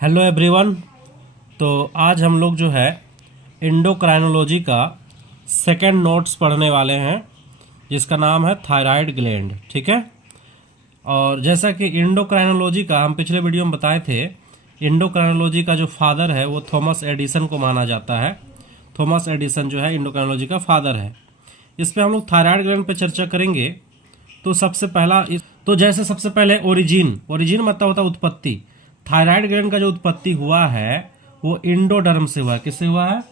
Hello everyone. तो आज हम लोग जो है एंडोक्राइनोलॉजी का सेकंड नोट्स पढ़ने वाले हैं जिसका नाम है थायराइड ग्लैंड। ठीक है। और जैसा कि एंडोक्राइनोलॉजी का हम पिछले वीडियो में बताए थे, एंडोक्राइनोलॉजी का जो फादर है वो थॉमस एडिसन को माना जाता है। थॉमस एडिसन जो है एंडोक्राइनोलॉजी का फादर है। इस पर हम लोग थायराइड ग्लैंड पे चर्चा करेंगे। तो सबसे पहला जैसे सबसे पहले ओरिजिन मतलब होता है उत्पत्ति। थायराइड ग्लैंड का जो उत्पत्ति हुआ है वो इंडोडर्म से हुआ है। किससे हुआ है?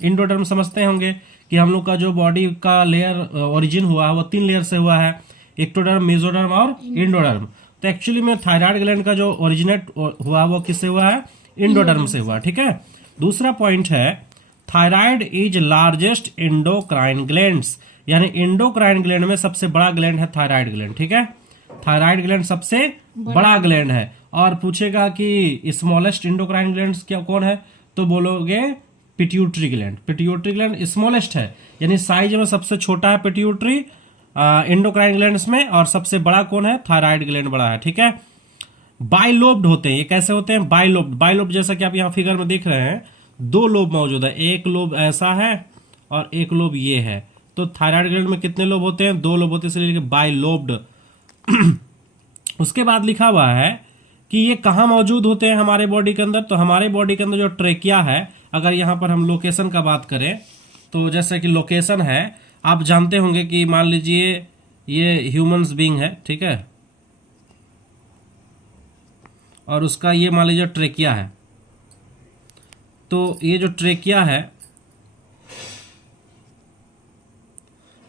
इंडोडर्म समझते होंगे कि हम लोग का जो बॉडी का लेयर ओरिजिन हुआ है वो 3 लेयर से हुआ है, एक्टोडर्म, मेसोडर्म और इंडोडर्म। तो एक्चुअली में थायराइड ग्लैंड का जो ओरिजिनेट हुआ वो किससे हुआ है? इंडोडर्म से हुआ। ठीक है। दूसरा पॉइंट है thyroid is largest endocrine glands, यानी एंडोक्राइन ग्लैंड में सबसे बड़ा ग्लैंड है थायराइड ग्लैंड। ठीक है। थायराइड ग्लैंड सबसे बड़ा ग्लैंड है। और पूछेगा कि स्मॉलेस्ट एंडोक्राइन ग्लैंड क्या कौन है, तो बोलोगे pituitary gland. Pituitary gland smallest है, यानी साइज में सबसे छोटा है पिट्यूटरी एंडोक्राइन ग्लैंड्स में, और सबसे बड़ा कौन है? थायराइड ग्लैंड बड़ा है। ठीक है। बाइलोब्ड होते हैं। ये कैसे होते हैं? बाइलोब्ड जैसा कि आप यहाँ फिगर में देख रहे हैं, 2 लोब मौजूद है। एक लोब ऐसा है और एक लोब ये है। तो थायराइड ग्लैंड में कितने लोब होते हैं? 2 लोब होते हैं, इसलिए बाइलोब्ड। उसके बाद लिखा हुआ है कि ये कहाँ मौजूद होते हैं हमारे बॉडी के अंदर। तो हमारे बॉडी के अंदर जो ट्रेकिया है, अगर यहाँ पर हम लोकेशन का बात करें तो जैसे कि लोकेशन है, आप जानते होंगे कि मान लीजिए ये ह्यूमंस बीइंग है। ठीक है। और उसका ये मान लीजिए ट्रेकिया है। तो ये जो ट्रेकिया है,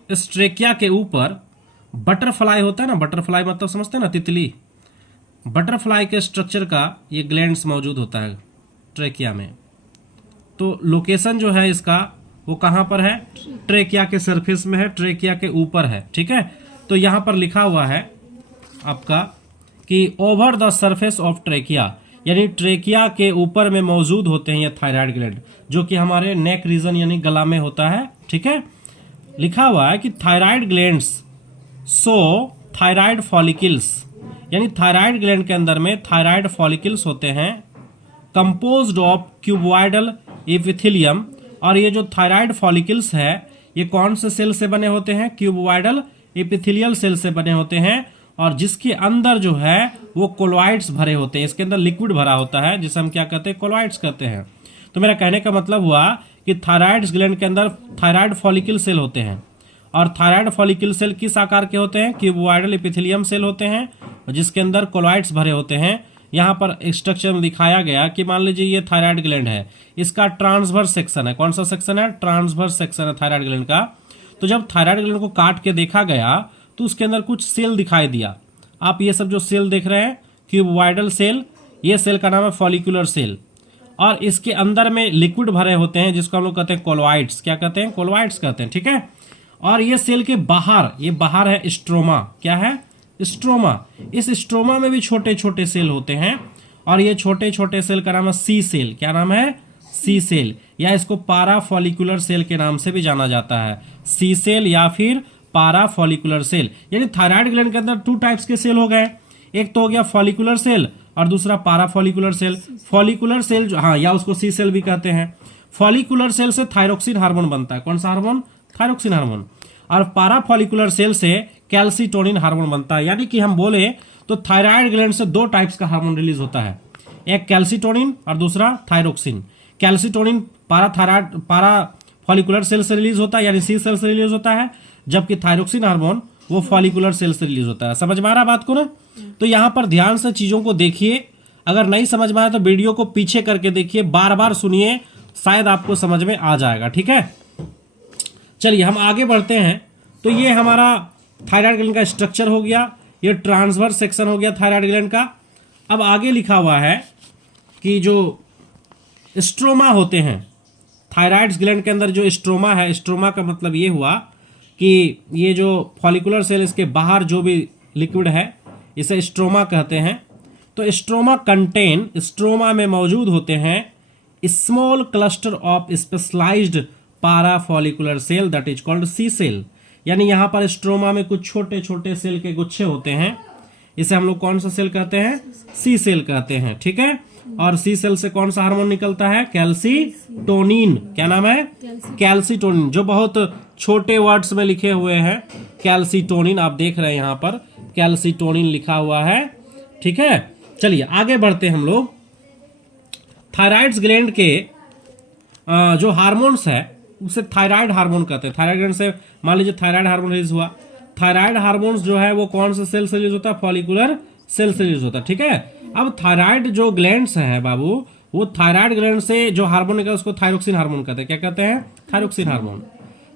इस ट्रेकिया के ऊपर बटरफ्लाई होता है ना, बटरफ्लाई मतलब समझते हैं ना, तितली। बटरफ्लाई के स्ट्रक्चर का ये ग्लैंड्स मौजूद होता है ट्रेकिया में। तो लोकेशन जो है इसका वो कहां पर है? ट्रेकिया के सरफेस में है, ट्रेकिया के ऊपर है। ठीक है। तो यहां पर लिखा हुआ है आपका कि over the surface of trachea, यानी ट्रेकिया के ऊपर में मौजूद होते हैं ये थायराइड ग्लैंड, जो कि हमारे नेक रीजन यानी गला में होता है। ठीक है। लिखा हुआ है कि थायराइड ग्लैंड्स सो थायराइड फॉलिकल्स, यानी थायराइड ग्लैंड के अंदर में थायराइड फॉलिकल्स होते हैं, कंपोज्ड ऑफ क्यूबॉइडल एपिथेलियम। और ये जो थायराइड फॉलिकल्स है ये कौन से सेल से बने होते हैं? क्यूबॉइडल एपिथेलियल सेल से बने होते हैं, और जिसके अंदर जो है वो कोलॉइड्स भरे होते हैं। इसके अंदर लिक्विड भरा होता है जिसे हम क्या कहते हैं? कोलॉइड्स कहते हैं। तो मेरा कहने का मतलब हुआ कि थायराइड ग्लैंड के अंदर थायराइड फॉलिकल सेल होते हैं, और थायराइड फॉलिकल सेल किस आकार के होते हैं? क्यूबॉइडल एपिथेलियम सेल होते हैं, जिसके अंदर कोलॉइड्स भरे होते हैं। यहाँ पर स्ट्रक्चर में दिखाया गया कि मान लीजिए ये थायराइड ग्लैंड है, इसका ट्रांसवर्स सेक्शन है। कौन सा सेक्शन है? ट्रांसवर्स सेक्शन है थायराइड ग्लैंड का। तो जब थायराइड ग्लैंड को काट के देखा गया तो उसके अंदर कुछ सेल दिखाई दिया। आप ये सब जो सेल देख रहे हैं, क्यूबॉइडल सेल, ये सेल का नाम है फॉलिकुलर सेल, और इसके अंदर में लिक्विड भरे होते हैं जिसको हम लोग कहते हैं कोलॉइड्स। क्या कहते हैं? कोलॉइड्स कहते हैं। ठीक है। और ये सेल के बाहर, ये बाहर है स्ट्रोमा। क्या है? स्ट्रोमा। इस स्ट्रोमा में भी छोटे छोटे सेल होते हैं, और ये छोटे छोटे सेल का नाम है सी सेल। क्या नाम है? सी सेल, या इसको पारा फॉलिकुलर सेल के नाम से भी जाना जाता है। सी सेल या फिर पारा फॉलिकुलर सेल। यानी थायराइड ग्लैंड के अंदर 2 टाइप्स के सेल हो गए। एक तो हो गया फॉलिकुलर सेल और दूसरा पारा फॉलिकुलर सेल। फॉलिकुलर सेल जो, हाँ, या उसको सी सेल भी कहते हैं। फॉलिकुलर सेल से थायरोक्सिन हार्मोन बनता है। कौन सा हार्मोन? Thyroxine hormone. और पारा फॉलिकुलर सेल से कैल्सिटोनिन हार्मोन बनता है। यानी कि हम बोले तो थायराइड ग्लैंड से 2 टाइप्स का हार्मोन रिलीज होता है, एक कैल्सिटोनिन और दूसरा थायरोक्सिन। कैल्सिटोनिन पारा फॉलिकुलर सेल से रिलीज होता है, यानी सी सेल से रिलीज होता है, जबकि थायरोक्सिन हार्मोन वो फॉलिकुलर सेल से रिलीज होता है। समझ में आ रहा बात को ना? तो यहां पर ध्यान से चीजों को देखिए। अगर नहीं समझ में आया तो वीडियो को पीछे करके देखिए, बार बार सुनिए, शायद आपको समझ में आ जाएगा। ठीक है। चलिए हम आगे बढ़ते हैं। तो ये हमारा थायराइड ग्लैंड का स्ट्रक्चर हो गया, ये ट्रांसवर्स सेक्शन हो गया थायराइड ग्लैंड का। अब आगे लिखा हुआ है कि जो स्ट्रोमा होते हैं थायराइड ग्लैंड के अंदर, जो स्ट्रोमा है, स्ट्रोमा का मतलब ये हुआ कि ये जो फॉलिकुलर सेल, इसके बाहर जो भी लिक्विड है इसे स्ट्रोमा कहते हैं। तो स्ट्रोमा कंटेन, स्ट्रोमा में मौजूद होते हैं small cluster of specialised para follicular cell that is called C cell. यानी यहां पर स्ट्रोमा में कुछ छोटे छोटे सेल के गुच्छे होते हैं इसे हम लोग कौन सा सेल कहते हैं? सी सेल कहते हैं, ठीक है। और सी सेल से कौन सा हार्मोन निकलता है? कैल्सीटोनिन। क्या नाम है? कैल्सीटोनिन, जो बहुत छोटे वर्ड्स में लिखे हुए हैं। कैल्सीटोनिन आप देख रहे हैं यहाँ पर कैल्सीटोनिन लिखा हुआ है, ठीक है। चलिए आगे बढ़ते हैं हम लोग। थायराइड्स ग्लैंड के जो हार्मोन्स है उसे थायराइड हार्मोन कहते हैं। थायराइड ग्लैंड से मान लीजिए थायराइड हार्मोन रिलीज हुआ। थायराइड हार्मोन्स जो है वो कौन से सेल से रिलीज होता है? फॉलिकुलर सेल से रिलीज होता है, ठीक है। अब थायराइड जो ग्लैंड्स है बाबू, वो थायराइड ग्लैंड से जो हार्मोन निकलता है उसको थायरोक्सिन हार्मोन कहते हैं। क्या कहते हैं? Thyroxine hormone.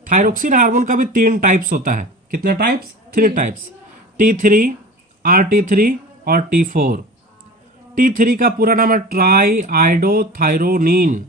थायरोक्सिन हार्मोन का भी 3 टाइप्स होता है। कितने टाइप्स? 3 टाइप्स, T3, RT3 और T4। T3 का पूरा नाम है ट्राई आइडोथायरोनिन।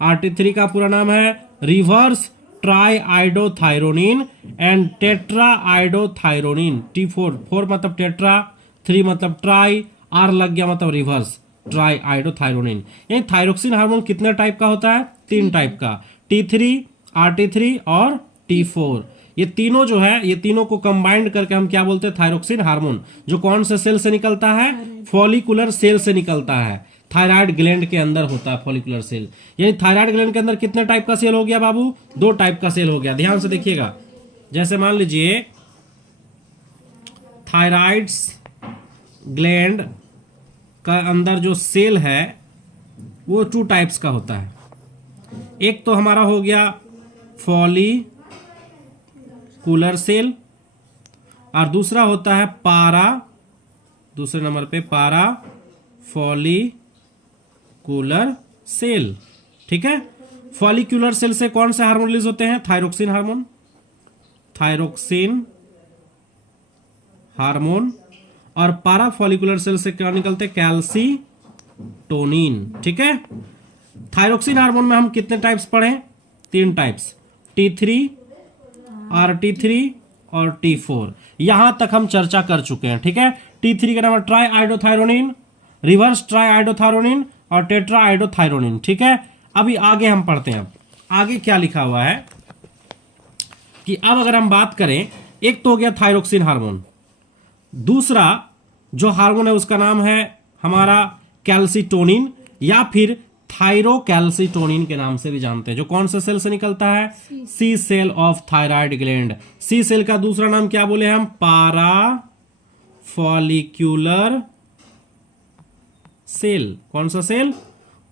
RT3 का पूरा नाम है reverse try iodothyronine and tetra iodothyronine. T4, 4 मतलब टेट्रा, 3 मतलब ट्राई, R लग गया मतलब रिवर्स ट्राई आइडोथायरोनिन। ये थायरोक्सिन हार्मोन कितने टाइप का होता है? 3 टाइप का, T3, RT3 और T4। ये तीनों जो है, ये तीनों को कंबाइंड करके हम क्या बोलते हैं? Thyroxine hormone. जो कौन से सेल से निकलता है? फॉलिकुलर सेल से निकलता है। थायराइड ग्लैंड के अंदर होता है फॉलिकुलर सेल। यानी थायराइड ग्लैंड के अंदर कितने टाइप का सेल हो गया बाबू? 2 टाइप का सेल हो गया। ध्यान से देखिएगा, जैसे मान लीजिए थायराइड्स ग्लैंड का अंदर जो सेल है वो 2 टाइप्स का होता है। एक तो हमारा हो गया फॉलिकुलर सेल और दूसरा होता है दूसरे नंबर पे पारा फॉलिकुलर सेल, ठीक है। फॉलिकुलर सेल से कौन से हार्मोन रिलीज होते हैं? Thyroxine hormone. Thyroxine hormone. और पारा फॉलिकुलर सेल से क्या निकलते हैं? कैल्सीटोनिन, ठीक है। थायरोक्सिन हार्मोन में हम कितने टाइप्स पढ़े? 3 टाइप्स, T3, RT3 और T4। यहां तक हम चर्चा कर चुके हैं, ठीक है। T3 का नाम है try iodothyronine, reverse try iodothyronine और टेट्रा आइडोथायरोनिन, ठीक है। अभी आगे हम पढ़ते हैं। आगे क्या लिखा हुआ है कि अब अगर हम बात करें, एक तो हो गया थायरोक्सिन हार्मोन, दूसरा जो हार्मोन है उसका नाम है हमारा कैल्सीटोनिन या फिर थायरोकैल्सीटोनिन के नाम से भी जानते हैं। जो कौन से सेल से निकलता है? C cell of thyroid gland. C cell का दूसरा नाम क्या बोले हम? पारा फॉलिक्यूलर सेल। कौन सा सेल?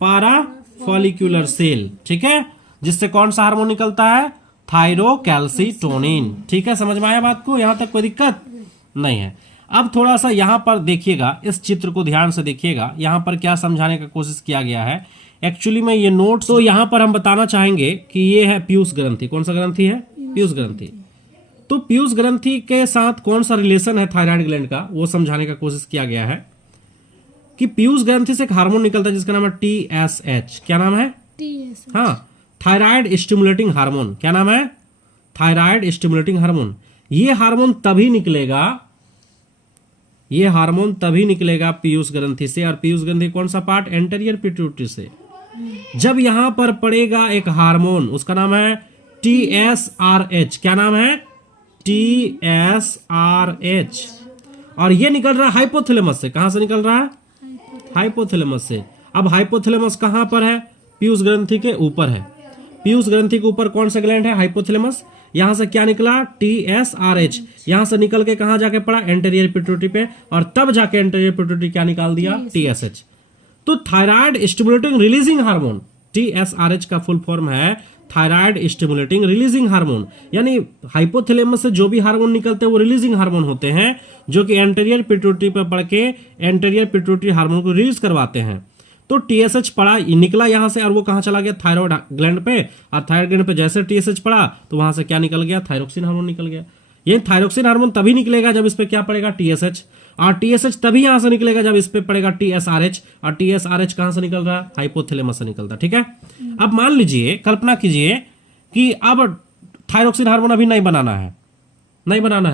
पारा फॉलिक्यूलर सेल, ठीक है। जिससे कौन सा हार्मोन निकलता है? थायरोकैल्सीटोनिन, ठीक है। समझ में आया बात को? यहां तक कोई दिक्कत नहीं है। अब थोड़ा सा यहां पर देखिएगा, इस चित्र को ध्यान से देखिएगा, यहां पर क्या समझाने का कोशिश किया गया है। एक्चुअली में ये नोट्स, तो यहां पर हम बताना चाहेंगे कि ये है पीयूष ग्रंथि। कौन सा ग्रंथि है? पीयूष ग्रंथि। तो पीयूष ग्रंथि के साथ कौन सा रिलेशन है थायराइड ग्लैंड का, वो समझाने का कोशिश किया गया है कि पीयूष ग्रंथि से एक हार्मोन निकलता है जिसका नाम है TSH। क्या नाम है? TSH। हाँ, थायराइड स्टिमुलेटिंग हार्मोन। क्या नाम है? Thyroid stimulating hormone. ये हार्मोन तभी निकलेगा पीयूष ग्रंथि से। और पीयूष ग्रंथि कौन सा पार्ट? एंटीरियर पिट्यूटरी से। जब यहां पर पड़ेगा एक हार्मोन, उसका नाम है TSRH। क्या नाम है? TSRH। और ये निकल रहा है हाइपोथैलेमस से। कहां से निकल रहा है? हाइपोथैलेमस से। अब हाइपोथैलेमस कहां पर है? पीयूष ग्रंथि के ऊपर है। पीयूष ग्रंथि के ऊपर कौन सा ग्लैंड है? हाइपोथैलेमस। यहां से क्या निकला? TSRH। यहां से निकल के कहां जाके पड़ा? एंटीरियर पिट्यूटरी पे। और तब जाके एंटीरियर पिट्यूटरी क्या निकाल दिया? TSH। तो thyroid stimulating releasing hormone, TSRH का फुल फॉर्म है थायराइड स्टिमुलेटिंग रिलीजिंग हार्मोन। यानी हाइपोथैलेमस से जो भी हार्मोन निकलते हैं वो रिलीजिंग हार्मोन होते हैं, जो कि एंटीरियर पिट्यूटरी पर पड़ के एंटीरियर पिट्यूटरी हार्मोन को रिलीज करवाते हैं। तो TSH पड़ा, निकला यहां से, और वो कहां चला गया? थायराइड ग्लैंड पे। और थायराइड ग्लैंड पे जैसे TSH पड़ा तो वहां से क्या निकल गया? थायरोक्सिन हार्मोन निकल गया। ये थायरोक्सिन हार्मोन तभी निकलेगा जब इस पे क्या पड़ेगा? TSH। और TSH तभी यहां से निकलेगा जब इस पे पड़ेगा TSRH। और TSRH कहां से निकल रहा है? हाइपोथैलेमस से निकलता, ठीक है। अब मान लीजिए, कल्पना कीजिए कि अब थायरोक्सिन हार्मोन अभी नहीं बनाना है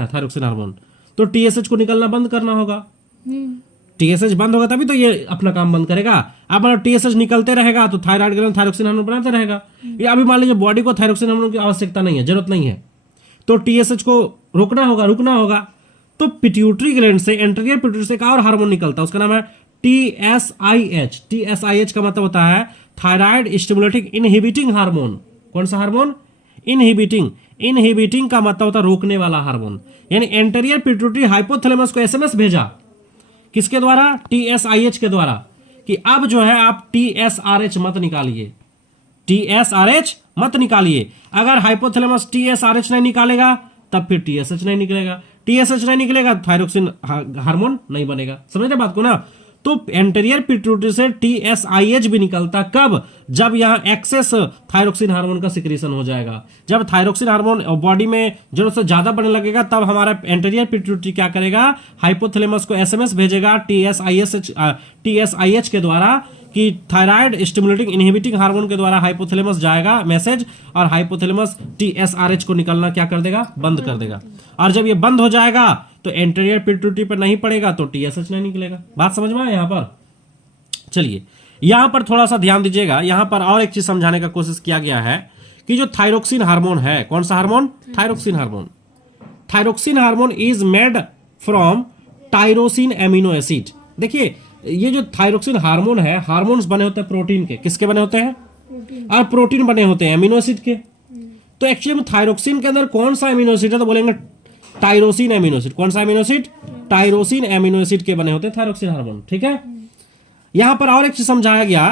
थायरोक्सिन हार्मोन, तो TSH को निकलना बंद करना होगा। TSH बंद होगा तभी तो ये अपना काम बंद करेगा। अब अगर TSH निकलते रहेगा तो थायराइड ग्लैंड थायरोक्सिन हार्मोन बनाते रहेगा। ये अभी मान लीजिए बॉडी को थायरोक्सिन हार्मोन की आवश्यकता नहीं है, जरूरत नहीं है, तो TSH को रुकना होगा। तो पिट्यूटरी ग्लैंड से, एंटीरियर पिट्यूटरी से एक और हार्मोन निकलता है, उसका नाम है TSIH। TSIH का मतलब होता है थायराइड स्टिमुलेटिंग इनहिबिटिंग हार्मोन। कौन सा हार्मोन? इनहिबिटिंग। इनहिबिटिंग का मतलब होता है रोकने वाला हार्मोन। यानी एंटीरियर पिट्यूटरी हाइपोथैलेमस को SMS भेजा, किसके द्वारा? TSIH के द्वारा, कि अब जो है आप TSRH मत निकालिए, TSRH मत निकालिए। अगर हाइपोथैलेमस TSRH नहीं निकालेगा तब फिर TSH नहीं निकलेगा, TSH नहीं निकलेगा थायरोक्सिन हार्मोन नहीं बनेगा। समझ रहे बात को ना? तो एंटीरियर पिट्यूटरी से TSIH भी निकलता कब? जब यहाँ एक्सेस थायरोक्सिन हार्मोन का सिक्रीशन हो जाएगा। जब थायरोक्सिन हार्मोन बॉडी में जरूरत से ज्यादा बढ़ने लगेगा तब हमारा एंटीरियर पिट्यूटरी क्या करेगा? हाइपोथैलेमस को SMS भेजेगा TSIH के द्वारा कि थायराइड स्टिमुलेटिंग इनहिबिटिंग हार्मोन के द्वारा हाइपोथैलेमस जाएगा मैसेज, और हाइपोथैलेमस TSRH को निकलना क्या कर देगा? बंद कर देगा। और जब ये बंद हो जाएगा तो एंटीरियर पिट्यूटरी पर नहीं पड़ेगा तो TSH नहीं निकलेगा। बात समझ में आया यहां पर? चलिए यहां पर थोड़ा सा ध्यान दीजिएगा। यहां पर और एक चीज समझाने का कोशिश किया गया है कि जो थायरोक्सिन हार्मोन है, कौन सा hormone? Thyroxine hormone. Thyroxine hormone is made from tyrosine amino acid. देखिए ये जो थायरोक्सिन हार्मोन है, हार्मोन्स बने होते हैं प्रोटीन के। किसके बने होते हैं? और प्रोटीन बने होते हैं एमिनो एसिड के। तो एक्चुअली थायरोक्सिन के अंदर कौन सा एमिनो एसिड है? तो बोलेंगे टायरोसिन एमिनो एसिड। कौन सा amino acid? Tyrosine amino acid के बने होते हैं थायरोक्सिन हार्मोन। ठीक है, यहां पर और एक चीज समझाया गया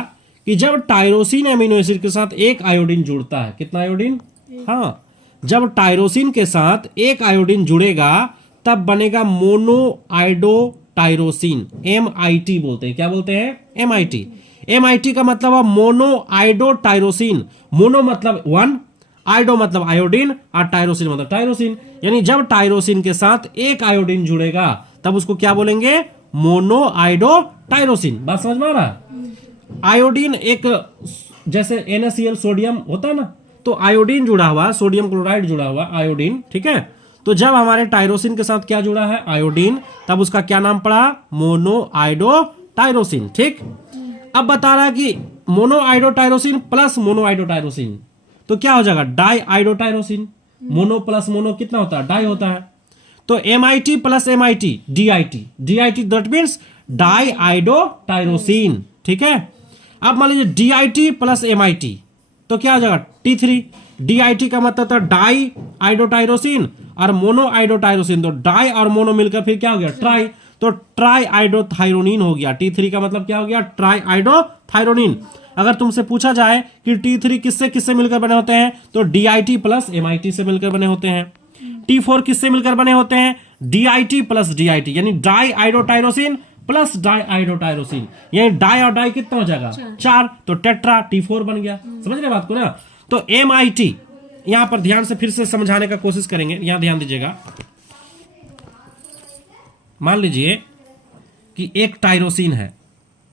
कि जब टायरोसिन एमिनो एसिड के साथ एक आयोडीन जुड़ता है, कितना आयोडीन? हाँ, जब टायरोसिन के साथ एक आयोडीन जुड़ेगा तब बनेगा मोनो आइडो टायरोसिन, MIT बोलते हैं। क्या बोलते हैं? MIT। MIT का मतलब है मोनो आइडो टायरोसिन। मोनो मतलब वन, आइडो मतलब आयोडीन, और टायरोसिन मतलब टायरोसिन। यानी जब टायरोसिन के साथ एक आयोडीन जुड़ेगा तब उसको क्या बोलेंगे? Mono iodo tyrosine. बात समझ में आ रहा है? आयोडीन एक जैसे NaCl सोडियम होता है ना, तो आयोडीन जुड़ा हुआ, सोडियम क्लोराइड जुड़ा हुआ आयोडीन। ठीक है, तो जब हमारे टायरोसिन के साथ क्या जुड़ा है? आयोडीन, तब उसका क्या नाम पड़ा? Mono iodo tyrosine. ठीक, अब बता रहा है कि mono iodo tyrosine plus mono iodo tyrosine तो क्या हो जाएगा? Di iodo tyrosine. Mono plus mono कितना होता है? डाई होता है। तो MIT plus MIT DIT that means di iodo tyrosine. ठीक है, अब मान लीजिए DIT प्लस MIT तो क्या हो जाएगा? T3। DIT का मतलब था डाई आइडो टायरोसिन, और मोनो आइडो टायरोसिन तो डाई और मोनो मिलकर फिर क्या हो गया? ट्राई। तो ट्राई आइडो थायरोनिन हो गया। T3 का मतलब क्या हो गया? Try आइडो thyronine. अगर तुमसे पूछा जाए कि T3 किससे किससे मिलकर बने होते हैं, तो DIT प्लस MIT से मिलकर बने होते हैं। T4 किससे मिलकर बने होते हैं? DIT प्लस DIT, यानी die iodo tyrosine plus die iodo tyrosine. यानी डाई और डाई कितना हो जाएगा? 4। तो टेट्रा T4 बन गया। समझ रहे बात को ना? तो MIT यहां पर ध्यान से फिर से समझाने का कोशिश करेंगे। यहां ध्यान दीजिएगा। मान लीजिए कि एक टायरोसिन है,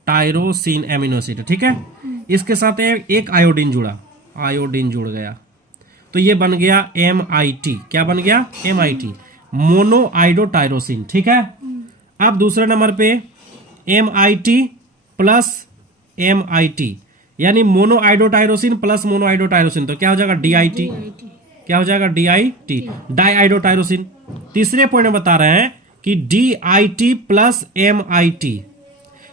टायरोसिन एमिनो एसिड। ठीक है, इसके साथ एक आयोडीन जुड़ा, आयोडीन जुड़ गया तो ये बन गया MIT। क्या बन गया? MIT, mono iodo tyrosine. ठीक है, अब दूसरे नंबर पे MIT प्लस MIT यानी mono iodo tyrosine plus mono iodo tyrosine तो क्या हो जाएगा? DIT। क्या हो जाएगा? DIT, die iodo tyrosine. तीसरे पॉइंट में बता रहे हैं कि DIT प्लस MIT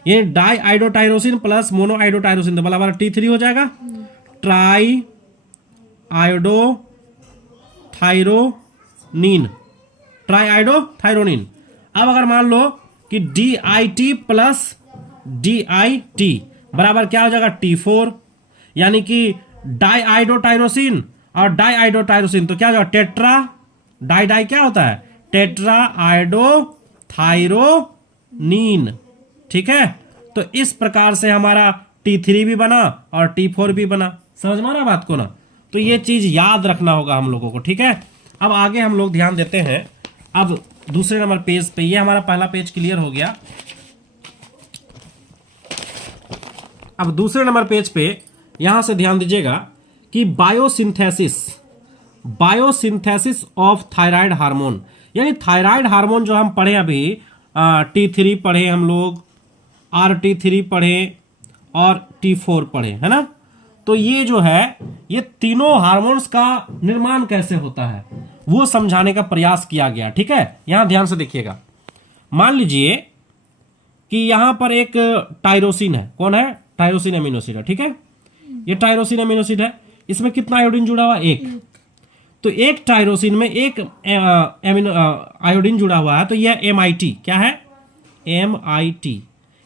ये die iodo tyrosine plus mono iodo tyrosine तो बराबर T3 हो जाएगा। Try आइडो thyronine, try आइडो thyronine. अब अगर मान लो कि DIT प्लस DIT बराबर क्या हो जाएगा? T4, यानी कि डाई आइडो टायरोसिन और डाई आइडो टायरोसिन तो क्या हो जाएगा? टेट्रा। डाई डाई क्या होता है? Tetra आइडो thyronine. ठीक है, तो इस प्रकार से हमारा T3 भी बना और T4 भी बना। समझ में आ रहा बात को ना? तो ये चीज याद रखना होगा हम लोगों को। ठीक है, अब आगे हम लोग ध्यान देते हैं। अब दूसरे नंबर पेज पे, ये हमारा पहला पेज क्लियर हो गया। अब दूसरे नंबर पेज पे यहां से ध्यान दीजिएगा कि बायोसिंथेसिस ऑफ थायराइड हार्मोन, यानी थायराइड हार्मोन जो हम पढ़े अभी, T3 पढ़े हम लोग, RT3 पढ़े और T4 पढ़े, है ना? तो ये जो है, ये तीनों हार्मोन्स का निर्माण कैसे होता है वो समझाने का प्रयास किया गया। ठीक है, यहां ध्यान से देखिएगा। मान लीजिए कि यहां पर एक टायरोसिन है। कौन है? टायरोसिन अमीनो एसिड है। ठीक है, ये टायरोसिन अमीनो एसिड है। इसमें कितना आयोडीन जुड़ा हुआ? एक। तो एक टायरोसिन में एक एमिनो आयोडीन जुड़ा हुआ है, तो यह MIT क्या है?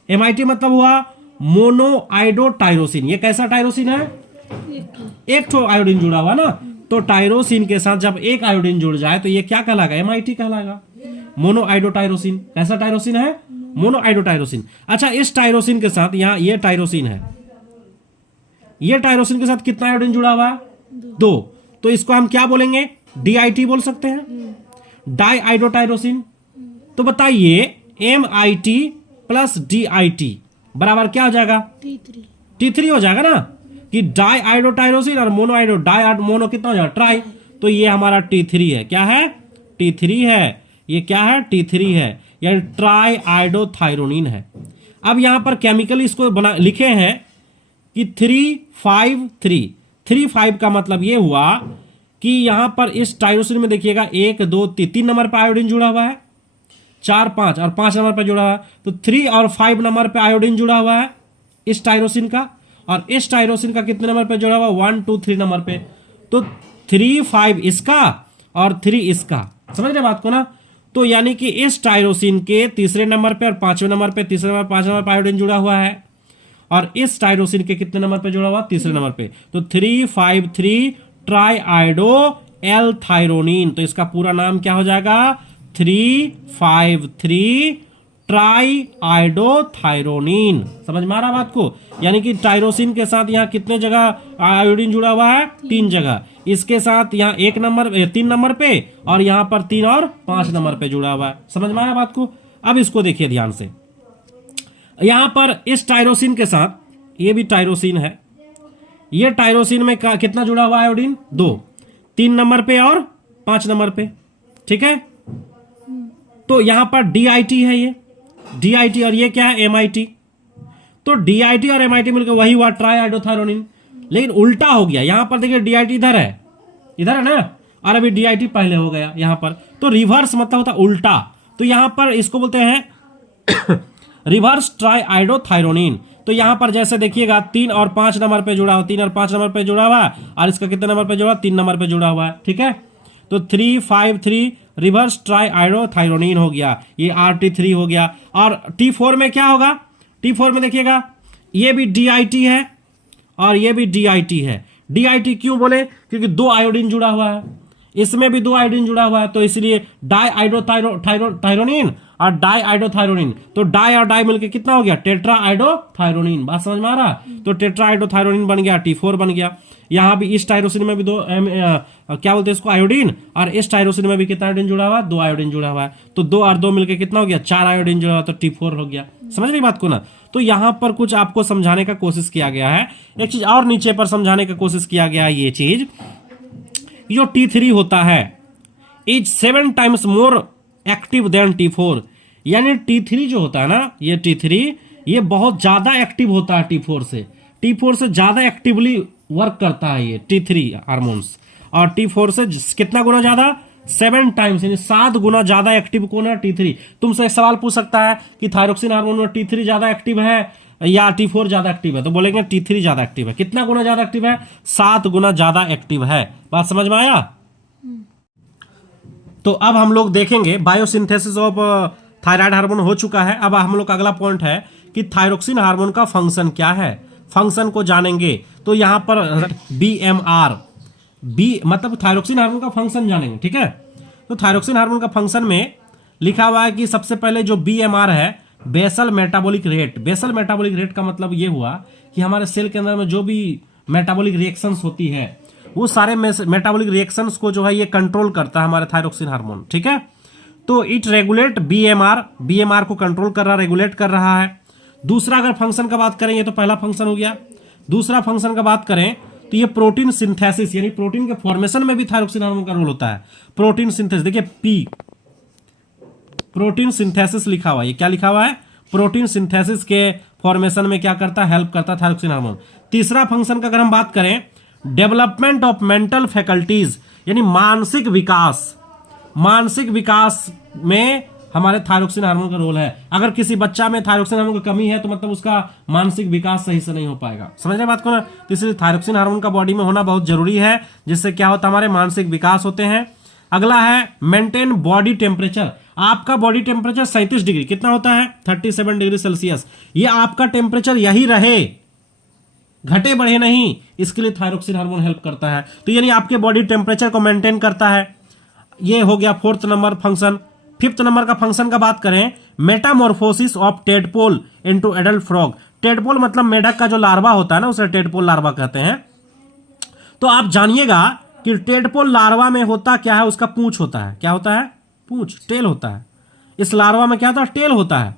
MIT मतलब हुआ मोनोआइडोटायरोसिन। ये कैसा टायरोसिन है? एक ठो आयोडीन जुड़ा हुआ ना, तो टायरोसिन के साथ जब एक आयोडीन जुड़ जाए तो ये क्या कहलाएगा? MIT कहलाएगा, मोनोआइडोटायरोसिन। कैसा टायरोसिन है? मोनोआइडोटायरोसिन। अच्छा, इस टायरोसिन के साथ यहां ये टायरोसिन है, ये टायरोसिन के साथ कितना आयोडीन जुड़ा हुआ है? 2। तो इसको हम क्या बोलेंगे? DIT बोल सकते हैं, डाई आइडोटायरोसिन। तो बताइए MIT प्लस DIT बराबर क्या हो जाएगा? T3 हो जाएगा ना, कि डाई आइडोटायरोसिन और मोनो डाई मोनो कितना हो जाएगा? ट्राई। तो ये हमारा T3 है। क्या है? T3 है। ये क्या है? T3 है, यानी ट्राई आइडोथायरोनिन है। अब यहां पर केमिकली इसको बना लिखे हैं कि 353। 35 का मतलब ये हुआ कि यहां पर इस टायरोसिन में देखिएगा 1 2 3 नंबर पर आयोडीन जुड़ा हुआ है, 4 5 और 5 नंबर पर जुड़ा हुआ है। तो 3 और 5 नंबर पे आयोडीन जुड़ा हुआ है इस टायरोसिन का, और इस टायरोसिन का कितने नंबर पे जुड़ा हुआ? 1 2 3 नंबर पे। तो 3 5 इसका और 3 इसका। समझ रहे बात को ना? तो यानी कि इस टायरोसिन के तीसरे नंबर पे और 5वें नंबर पे, तीसरे नंबर 5 नंबर पर आयोडीन जुड़ा हुआ है, और इस टायरोसिन के कितने नंबर पे जुड़ा हुआ? तीसरे नंबर पे। तो 353 ट्राई आइडो एल थायरोनिन। तो इसका पूरा नाम क्या हो जाएगा? 353 ट्राई आइडोथायरोनिन। समझ में आ रहा बात को? यानी कि टायरोसिन के साथ यहाँ कितने जगह आयोडीन जुड़ा हुआ है? 3 जगह। इसके साथ यहाँ 1 नंबर 3 नंबर पे, और यहाँ पर 3 और 5 नंबर पे जुड़ा हुआ है। समझ में आया बात को? अब इसको देखिए ध्यान से। यहां पर इस टायरोसिन के साथ, ये भी टायरोसिन है, ये टायरोसिन में कितना जुड़ा हुआ है आयोडीन? 2। 3 नंबर पे और 5 नंबर पे। ठीक है, तो यहां पर DIT है, ये DIT, और ये क्या है? MIT। तो DIT और MIT मिलकर वही हुआ ट्राई आइडोथायरोनिन। लेकिन उल्टा हो गया, यहां पर देखिए DIT इधर है, इधर है ना, और अभी DIT पहले हो गया यहां पर। तो रिवर्स मतलब होता उल्टा। तो यहां पर इसको बोलते हैं रिवर्स ट्राई आइडोथायरोनिन। तो यहां पर जैसे देखिएगा 3 और 5 नंबर पे जुड़ा हुआ, 3 और 5 नंबर पे जुड़ा हुआ है, और इसका कितने नंबर पे जुड़ा? 3 नंबर पे जुड़ा हुआ है। ठीक है, तो 353 रिवर्स ट्राई आइडोथायरोनिन हो गया, ये RT3 हो गया। और T4 में क्या होगा? T4 में देखिएगा ये भी DIT है और ये भी DIT है। DIT क्यों बोले? क्योंकि 2 आयोडीन जुड़ा हुआ है, इसमें भी 2 आयोडीन जुड़ा हुआ है, तो इसलिए डाई आइडोथायरोनिन और डाई आइडोथायरोनिन। तो डाई और डाई मिलकर कितना हो गया? Tetra iodothyronine. बात समझ में आ रहा? तो टेट्रा आइडोथायरोनिन बन गया, T4 बन गया। यहां भी इस टायरोसिन में भी 2 क्या बोलते हैं इसको? आयोडीन। और इस टायरोसिन में भी कितना आयोडीन जुड़ा हुआ? 2 आयोडीन जुड़ा हुआ है। तो 2 और 2 मिलकर कितना हो गया? 4 आयोडीन जुड़ा हुआ, तो T4 हो गया। समझ रही बात को ना? तो यहां पर कुछ आपको समझाने का कोशिश किया गया है। एक चीज और नीचे पर समझाने का कोशिश किया गया है, ये चीज जो T3 होता है is 7 times more active than T4। यानी T3 जो होता है ना, ये T3 ये बहुत ज्यादा एक्टिव होता है T4 से। T4 से ज्यादा एक्टिवली वर्क करता है ये T3 हार्मोन्स, और T4 से कितना गुना ज्यादा? 7 टाइम्स, यानी 7 गुना ज्यादा एक्टिव कौन है? T3। तुमसे एक सवाल पूछ सकता है कि थायरोक्सिन हार्मोन में T3 ज्यादा एक्टिव है या T4 ज्यादा एक्टिव है? तो बोलेंगे T3 ज्यादा एक्टिव है। कितना गुना ज्यादा एक्टिव है? 7 गुना ज्यादा एक्टिव है। बात समझ में आया? तो अब हम लोग देखेंगे बायोसिंथेसिस ऑफ थायराइड हार्मोन हो चुका है। अब हम लोग का अगला पॉइंट है कि थायरोक्सिन हार्मोन का फंक्शन क्या है, फंक्शन को जानेंगे। तो यहां पर BMR मतलब थायरोक्सिन हार्मोन का फंक्शन जानेंगे। ठीक है, तो थायरोक्सिन हार्मोन का फंक्शन में लिखा हुआ है कि सबसे पहले जो BMR है, basal metabolic rate. Basal metabolic rate का मतलब ये हुआ कि हमारे सेल के अंदर में जो भी मेटाबॉलिक रिएक्शंस होती है, वो सारे मेटाबॉलिक रिएक्शंस को जो है ये कंट्रोल करता है हमारे थायरोक्सिन हार्मोन। ठीक है, तो इट रेगुलेट BMR को कंट्रोल कर रहा, रेगुलेट कर रहा है। दूसरा अगर फंक्शन का बात करें, ये तो पहला फंक्शन हो गया। दूसरा फंक्शन का बात करें तो ये प्रोटीन सिंथेसिस, यानी प्रोटीन के फॉर्मेशन में भी थायरोक्सिन हार्मोन का रोल होता है। प्रोटीन सिंथेसिस, देखिए P प्रोटीन सिंथेसिस लिखा हुआ है, ये क्या लिखा हुआ है? प्रोटीन सिंथेसिस के फॉर्मेशन में क्या करता है? हेल्प करता है थायरोक्सिन हार्मोन। तीसरा फंक्शन का अगर हम बात करें, डेवलपमेंट ऑफ मेंटल फैकल्टीज, यानी मानसिक विकास में हमारे थायरोक्सिन हार्मोन का रोल है। अगर किसी बच्चा में थायरोक्सिन हार्मोन की कमी है तो मतलब उसका मानसिक विकास सही से नहीं हो पाएगा। समझ रहे बात को ना? तो इसलिए थायरोक्सिन हार्मोन का बॉडी में होना बहुत जरूरी है, जिससे क्या होता है, हमारे मानसिक विकास होते हैं। अगला है मेंटेन बॉडी टेम्परेचर। आपका बॉडी टेम्परेचर 37 डिग्री कितना होता है, 37 डिग्री सेल्सियस। ये आपका टेम्परेचर यही रहे, घटे बढ़े नहीं, इसके लिए थायरोक्सिन हार्मोन हेल्प करता है। तो यानी आपके बॉडी टेम्परेचर को मेंटेन करता है। ये हो गया 4th number function. 5th number का फंक्शन का बात करें, Metamorphosis of tadpole into adult frog. Tadpole मतलब मेढक का जो लार्वा होता है ना, उसे टेडपोल लार्वा कहते हैं। तो आप जानिएगा कि टेडपोल लार्वा में होता क्या है, उसका पूंछ होता है। क्या होता है? पूंछ, टेल होता है। इस लार्वा में क्या होता है? टेल होता है।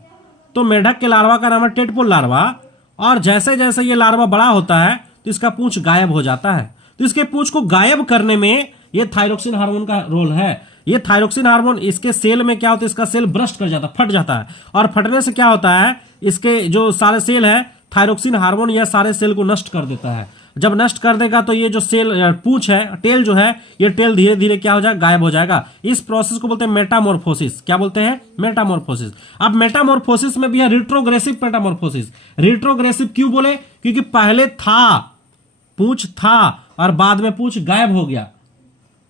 तो मेढक के लार्वा का नाम है टेडपोल लार्वा। और जैसे जैसे ये लार्वा बड़ा होता है तो इसका पूंछ गायब हो जाता है। तो इसके पूंछ को गायब करने में ये थायरोक्सिन हार्मोन का रोल है। ये थायरोक्सिन हार्मोन इसके सेल में क्या होता है, इसका सेल ब्रस्ट कर जाता है, फट जाता है। और फटने से क्या होता है, इसके जो सारे सेल है, थायरोक्सिन हार्मोन यह सारे सेल को नष्ट कर देता है। जब नष्ट कर देगा तो ये जो सेल पूंछ है, टेल जो है, ये टेल धीरे धीरे क्या हो जाएगा, गायब हो जाएगा। इस प्रोसेस को बोलते हैं मेटामॉर्फोसिस। क्या बोलते हैं? मेटामॉर्फोसिस। अब मेटामॉर्फोसिस में भी है रिट्रोग्रेसिव मेटामॉर्फोसिस। रिट्रोग्रेसिव क्यों बोले? क्योंकि पहले था, पूंछ था और बाद में पूंछ गायब हो गया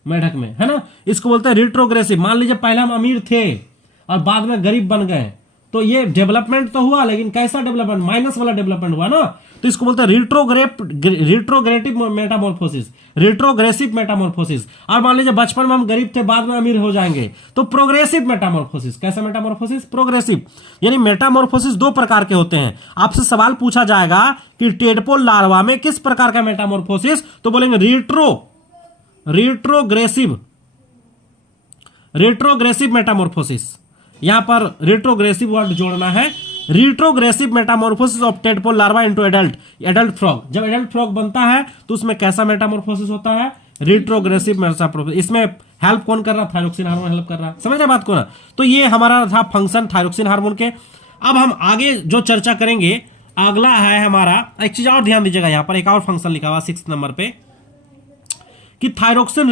मेढक में, है ना। इसको बोलते हैं रिट्रोग्रेसिव। मान लीजिए पहले हम अमीर थे और बाद में गरीब बन गए, तो ये डेवलपमेंट तो हुआ, लेकिन कैसा डेवलपमेंट? माइनस वाला डेवलपमेंट हुआ ना। तो इसको बोलते हैं रिट्रोग्रेटिव मेटामॉर्फोसिस, रिट्रोग्रेसिव मेटामॉर्फोसिस। और मान लीजिए बचपन में हम गरीब थे, बाद में अमीर हो जाएंगे, तो प्रोग्रेसिव मेटामॉर्फोसिस। कैसा मेटामॉर्फोसिस? प्रोग्रेसिव। यानी मेटामॉर्फोसिस 2 प्रकार के होते हैं। आपसे सवाल पूछा जाएगा कि टेडपोल लार्वा में किस प्रकार का मेटामॉर्फोसिस, तो बोलेंगे रिट्रोग्रेसिव मेटामॉर्फोसिस। यहां पर रिट्रोग्रेसिव वर्ड जोड़ना है। Retrogressive Metamorphosis of tadpole larva into adult frog. जब एडल्ट फ्रॉग बनता है तो उसमें कैसा मेटामॉर्फोसिस होता है? Retrogressive Metamorphosis. इसमें हेल्प कौन कर रहा है? थायरोक्सिन हार्मोन हेल्प कर रहा है। समझ रहे बात को ना? तो ये हमारा था फंक्शन थायरोक्सिन हार्मोन के। अब हम आगे जो चर्चा करेंगे, अगला है हमारा, एक चीज और ध्यान दीजिएगा, यहां पर एक और फंक्शन लिखा हुआ 6th नंबर पे, कि थायरोक्सिन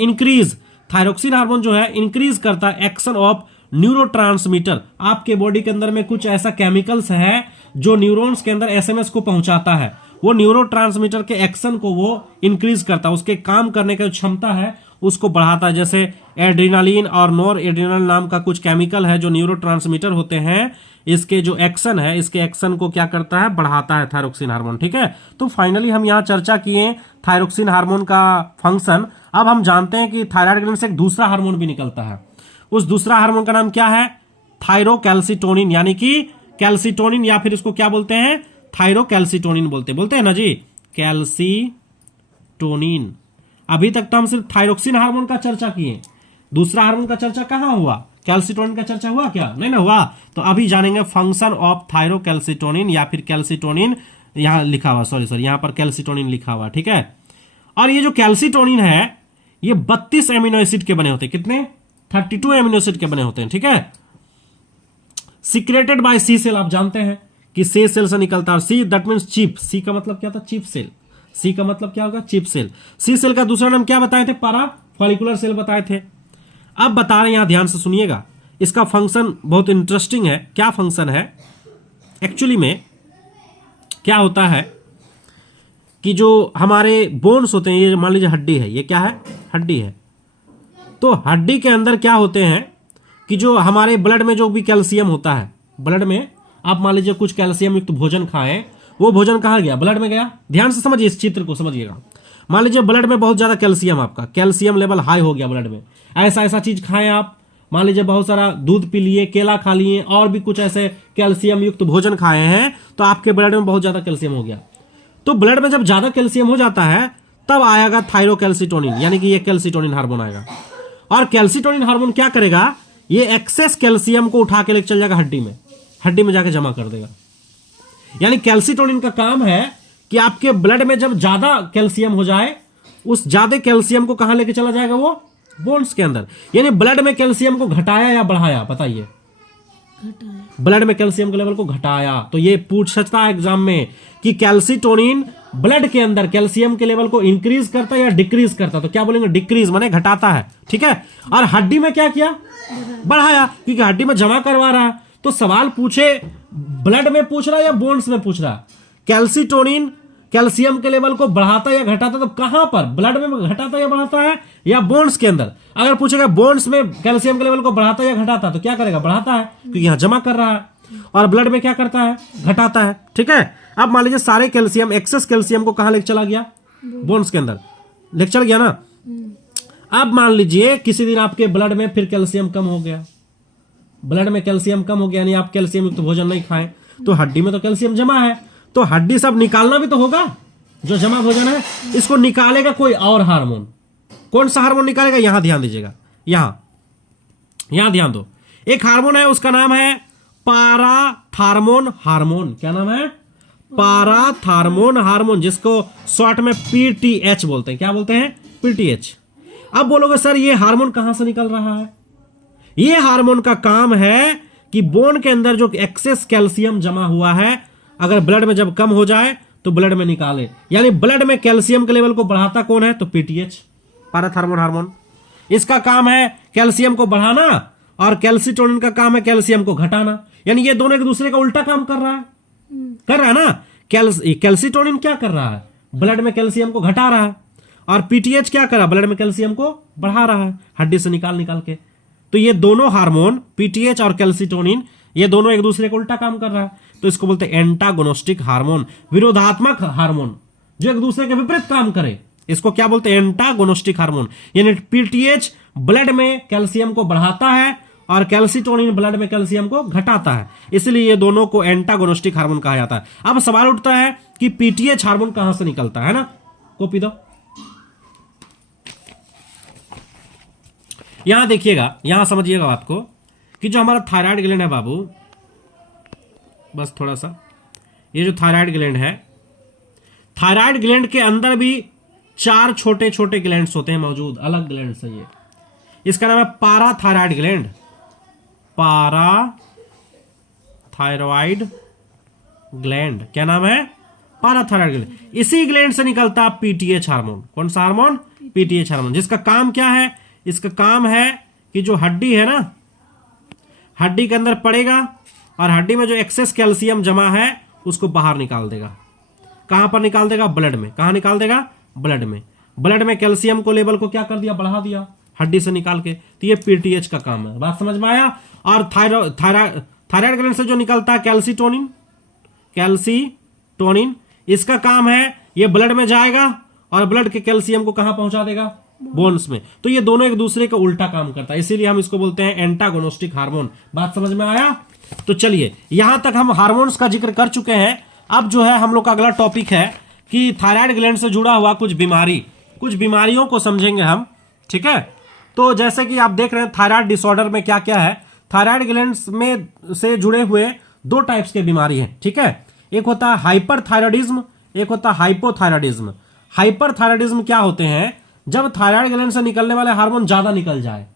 इंक्रीज। थायरोक्सिन हार्मोन जो है इंक्रीज करता है एक्शन ऑफ न्यूरोट्रांसमीटर। आपके बॉडी के अंदर में कुछ ऐसा केमिकल्स है जो न्यूरॉन्स के अंदर एसएमएस को पहुंचाता है। वो न्यूरोट्रांसमीटर के एक्शन को वो इंक्रीज करता है, उसके काम करने की क्षमता है उसको बढ़ाता है। जैसे एड्रेनालिन और नॉर एड्रेनालिन नाम का कुछ केमिकल है जो न्यूरोट्रांसमीटर होते हैं, इसके जो एक्शन है, इसके एक्शन को क्या करता है? बढ़ाता है थायरोक्सिन हार्मोन। ठीक है, तो फाइनली हम यहाँ चर्चा किए थायरोक्सिन हार्मोन का फंक्शन। अब हम जानते हैं कि थायराइड ग्लैंड से एक दूसरा हार्मोन भी निकलता है। उस दूसरा हार्मोन का नाम क्या है? थायरोकैल्सिटोनिन, यानी कि कैल्सिटोनिन, या फिर इसको क्या बोलते हैं? थायरोकैल्सिटोनिन बोलते हैं ना जी, कैल्सिटोनिन। अभी तक तो हम सिर्फ थायरोक्सिन हार्मोन का चर्चा किए, दूसरा हार्मोन का चर्चा कहां हुआ? कैल्सिटोनिन का चर्चा हुआ क्या? नहीं ना हुआ। तो अभी जानेंगे फंक्शन ऑफ थायरोकैल्सिटोनिन, या फिर कैल्सिटोनिन। यहां लिखा हुआ, सॉरी यहां पर कैल्सिटोनिन लिखा हुआ, ठीक है। और ये जो कैल्सिटोनिन है, ये 32 एमिनो एसिड के बने होते हैं। कितने? 32 एमिनो एसिड के बने होते हैं, ठीक है। Secreted by C cell. आप जानते हैं कि सी सेल से निकलता है। C that means cheap. C का मतलब क्या था? Cheap cell. सी का मतलब क्या होगा? Cheap cell. सी सेल का दूसरा नाम क्या बताए थे? पैरा फॉलिकुलर सेल बताए थे। अब बता रहे हैं, यहां ध्यान से सुनिएगा, इसका फंक्शन बहुत इंटरेस्टिंग है। क्या फंक्शन है? एक्चुअली में क्या होता है कि जो हमारे बोन्स होते हैं, ये मान लीजिए हड्डी है, ये क्या है? हड्डी है। तो हड्डी के अंदर क्या होते हैं कि जो हमारे ब्लड में जो भी कैल्शियम होता है, ब्लड में आप मान लीजिए कुछ कैल्शियम युक्त भोजन खाएं, वो भोजन कहाँ गया? ब्लड में गया। ध्यान से समझिए, इस चित्र को समझिएगा। मान लीजिए ब्लड में बहुत ज्यादा कैल्शियम, आपका कैल्शियम लेवल हाई हो गया ब्लड में। ऐसा चीज खाएं आप, मान लीजिए बहुत सारा दूध पी लिए, केला खा लिए, और भी कुछ ऐसे कैल्शियम युक्त भोजन खाए हैं, तो आपके ब्लड में बहुत ज्यादा कैल्शियम हो गया। तो ब्लड में जब ज्यादा कैल्शियम हो जाता है तब आएगा थायरोकैल्सिटोनिन, यानी कि ये कैल्सिटोनिन हार्मोन आएगा। और कैल्सिटोनिन हार्मोन क्या करेगा? ये एक्सेस कैल्शियम को उठा के लेकर चल जाएगा हड्डी में जाके जमा कर देगा। यानी कैल्सिटोनिन का काम है कि आपके ब्लड में जब ज्यादा कैल्शियम हो जाए, उस ज्यादा कैल्शियम को कहां लेके चला जाएगा? वो बोन्स के अंदर। यानी ब्लड में कैल्शियम को घटाया या बढ़ाया? बताइए। ब्लड में कैल्शियम के लेवल को घटाया। तो ये पूछ सकता है एग्जाम में कि कैल्सीटोनिन ब्लड के अंदर कैल्शियम के लेवल को इंक्रीज करता है या डिक्रीज करता है, तो क्या बोलेंगे डिक्रीज, माने घटाता है, ठीक है। और हड्डी में क्या किया, बढ़ाया, क्योंकि हड्डी में जमा करवा रहा है। तो सवाल पूछे ब्लड में पूछ रहा है या बोन्स में पूछ रहा है, कैल्सीटोनिन कैल्शियम के लेवल को बढ़ाता या घटाता, तो कहां पर, ब्लड में घटाता या बढ़ाता है या बोन्स के अंदर। अगर पूछेगा बोन्स में कैल्शियम के लेवल को बढ़ाता या घटाता, तो क्या करेगा, बढ़ाता है, क्योंकि यहां जमा कर रहा है। और ब्लड में क्या करता है, घटाता है, ठीक है। अब मान लीजिए सारे कैल्शियम, एक्सेस कैल्शियम को कहां लेके चला गया, बोन्स के अंदर लेके चल गया ना। अब मान लीजिए किसी दिन आपके ब्लड में फिर कैल्शियम कम हो गया, ब्लड में कैल्शियम कम हो गया, यानी आप कैल्शियम युक्त भोजन नहीं खाएं, तो हड्डी में तो कैल्शियम जमा है, तो हड्डी सब निकालना भी तो होगा, जो जमा भोजन है इसको निकालेगा कोई और हार्मोन। कौन सा हार्मोन निकालेगा, यहां ध्यान दीजिएगा, यहां ध्यान दो। एक हार्मोन है, उसका नाम है पाराथार्मोन हार्मोन। क्या नाम है, पाराथार्मोन हार्मोन, जिसको शॉर्ट में पीटीएच बोलते हैं। क्या बोलते हैं, पीटीएच। अब बोलोगे सर ये हार्मोन कहां से निकल रहा है, ये हार्मोन का काम है कि बोन के अंदर जो एक्सेस कैल्शियम जमा हुआ है, अगर ब्लड में जब कम हो जाए तो ब्लड में निकाले, यानी ब्लड में कैल्शियम के लेवल को बढ़ाता कौन है, तो पीटीएच, पाराथार्मोन हार्मोन। इसका काम है कैल्शियम को बढ़ाना, और कैल्सीटोनिन का काम है कैल्शियम को घटाना, यानी ये दोनों एक दूसरे का उल्टा काम कर रहा है ना। कैल्सीटोनिन क्या कर रहा है, ब्लड में कैल्शियम को घटा रहा है, और पीटीएच क्या कर रहा है, ब्लड में कैल्शियम को बढ़ा रहा है, हड्डी से निकाल के। तो ये दोनों हार्मोन पीटीएच और कैल्सीटोनिन, ये दोनों एक दूसरे को उल्टा काम कर रहा है, तो इसको बोलते हैं एंटागोनिस्टिक हार्मोन, विरोधात्मक हार्मोन, जो एक दूसरे के विपरीत काम करे, इसको क्या बोलते हैं, एंटागोनिस्टिक हार्मोन। यानी पीटीएच ब्लड में कैल्शियम को बढ़ाता है और कैल्सीटोनिन ब्लड में कैल्शियम को घटाता है, इसलिए ये दोनों को एंटागोनिस्टिक हार्मोन कहा जाता है। अब सवाल उठता है कि पीटीएच हार्मोन कहां से निकलता है ना, कॉपी दो। यहां देखिएगा, यहां समझिएगा बात को, कि जो हमारा थायराइड ग्लैंड है बाबू, बस थोड़ा सा, ये जो थायराइड ग्लैंड है, थायराइड ग्लैंड के अंदर भी 4 छोटे छोटे ग्लैंड्स होते हैं मौजूद, अलग ग्लैंड्स है ये। इसका नाम है पाराथायराइड ग्लैंड, पाराथायरॉइड ग्लैंड। क्या नाम है, पाराथायरॉइड ग्लैंड। इसी ग्लैंड से निकलता पीटीएच हार्मोन। कौन सा हार्मोन, पीटीएच हार्मोन, जिसका काम क्या है, इसका काम है कि जो हड्डी है ना, हड्डी के अंदर पड़ेगा और हड्डी में जो एक्सेस कैल्शियम जमा है उसको बाहर निकाल देगा। कहां पर निकाल देगा, ब्लड में। कहां निकाल देगा, ब्लड में। ब्लड में कैल्शियम को लेवल को क्या कर दिया, बढ़ा दिया, हड्डी से निकाल के। तो ये पीटीएच का काम है, बात समझ में आया। और थायराइड ग्लैंड से जो निकलता है कैल्सीटोनिन, इसका काम है ये ब्लड में जाएगा और ब्लड के कैल्शियम को कहां पहुंचा देगा, बोन्स में। तो ये दोनों एक दूसरे का उल्टा काम करता है, इसीलिए हम इसको बोलते हैं एंटागोनिस्टिक हार्मोन। बात समझ में आया। तो चलिए यहां तक हम हार्मोन्स का जिक्र कर चुके हैं। अब जो है हम लोग का अगला टॉपिक है कि थायराइड ग्लैंड से जुड़ा हुआ कुछ बीमारियों को समझेंगे हम, ठीक है। तो जैसे कि आप देख रहे हैं थायराइड डिसऑर्डर में क्या क्या है, थायराइड ग्लैंड में से जुड़े हुए 2 टाइप्स के बीमारी हैं, ठीक है। एक होता है हाइपरथायराइडिज्म, एक होता है हाइपोथायराइडिज्म। हाइपरथायराइडिज्म क्या होते हैं, जब थायराइड ग्लैंड से निकलने वाले हार्मोन ज्यादा निकल जाए,